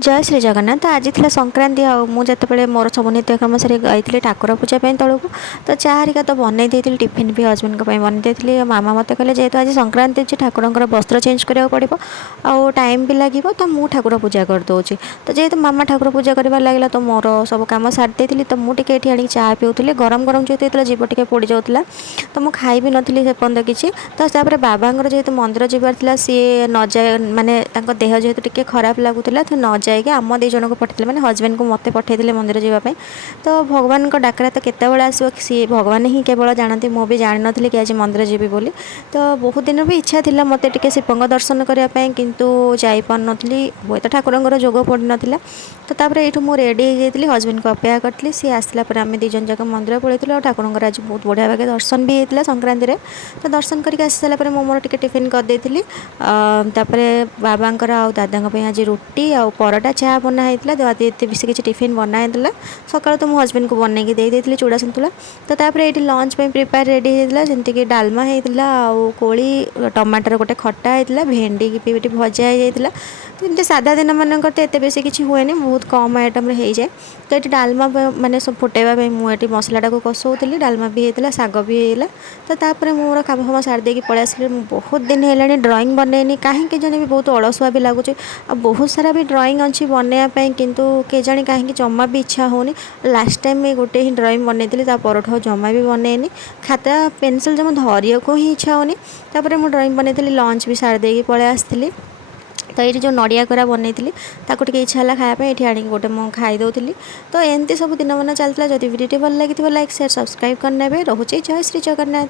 जय श्री जगन्नाथ। तो आज थी संक्रांति आते मोर सब नित्यक्रम सारी गई ठाकुर पूजा तौक तो चारिका तो बनई देती टिफिन भी हजबैंड को बनई देती। मामा मत कहले जेहेतु आज संक्रांति अच्छी ठाकुर वस्त्र चेंज करा पड़ो आउ टाइम भी लगे तो मुझे ठाकुर पूजा करदे। तो जेहेतु मामा ठाकुर पूजा कर लगे तो मोर सब कम सारी देती। तो मुझे ये चाह पीऊली गरम गरम जो जीव टे पोड़ जाऊला तो मुझे खाई भी नी से पर्यटन किसी। तो बाबा जेहेतु मंदिर जबार सी न जाए माने देह जेहेतु टी खराब लगुला तो न जाए आम दी जन को पठे मैंने हजबैंड को मत पठे मंदिर जावाई। तो भगवान को डाकरा तो केत आसो सी भगवान ही केवल जानती मुझे जानी नी कि आज मंदिर जी बोली। तो बहुत दिन भी इच्छा थी मत टे शिव दर्शन करने किंतु जापार नी हुए तो ठाकुर जोग पड़ नाला। तो तापर ये मुझे रेडी हो जाती हजबैंड को अपेक्षा करी सी आसला आम दीजन जाक मंदिर पलैलु और ठाकुर आज बहुत बढ़िया भागे दर्शन भी होता संक्रांति रे। तो दर्शन करके आसी सारा मोर टे टिफिन करदेली। बाबा आउ दादा आज रुटी आउ परोटा चाह बनाई ये बेस किसी टिफिन बनाई सका तो मुझे हजबैंड को बनई देती चूड़ा सतुला। तो तापर ये लंच प्रिपेयर रेडी होता जमीक डालमा होता आउ कोली टमाटर गोटे खटा होता भेंडी भी भजा होता। तो ये सादा दिन मानक तो बेस किसी हुए बहुत कम आइटम हो जाए। तो ये डालमा माने सब फुटेबा मुझे मसला को कसौली डालमा भी होता शाग भी होगा। तो तापर मोर काम फाम सारी पलि आस बहुत दिन है ड्राइंग बनैनी कहीं जाने भी बहुत अलसुआ भी लगुच बहुत सारा भी ड्राइंग अच्छी बनवाई किंतु के जाने कहीं जमा भी इच्छा होनी। लास्ट टाइम गोटे ही ड्राइंग बनई पर जमा भी बनैनी खाता पेनसिल जमा धरिया को ही इच्छा होनी। तापर मुझे ड्राइंग बनई लंच भी सारी पलि आसती। तो ये जो नड़िया कोरा बनई टे इच्छा है खायापी ये आनी गोटे मुझे खाईदे। तो एमती सब दिन मान चलता। जब वीडियो भल लगी लाइक शेयर सब्सक्राइब करने रोचे। जय श्री जगन्नाथ।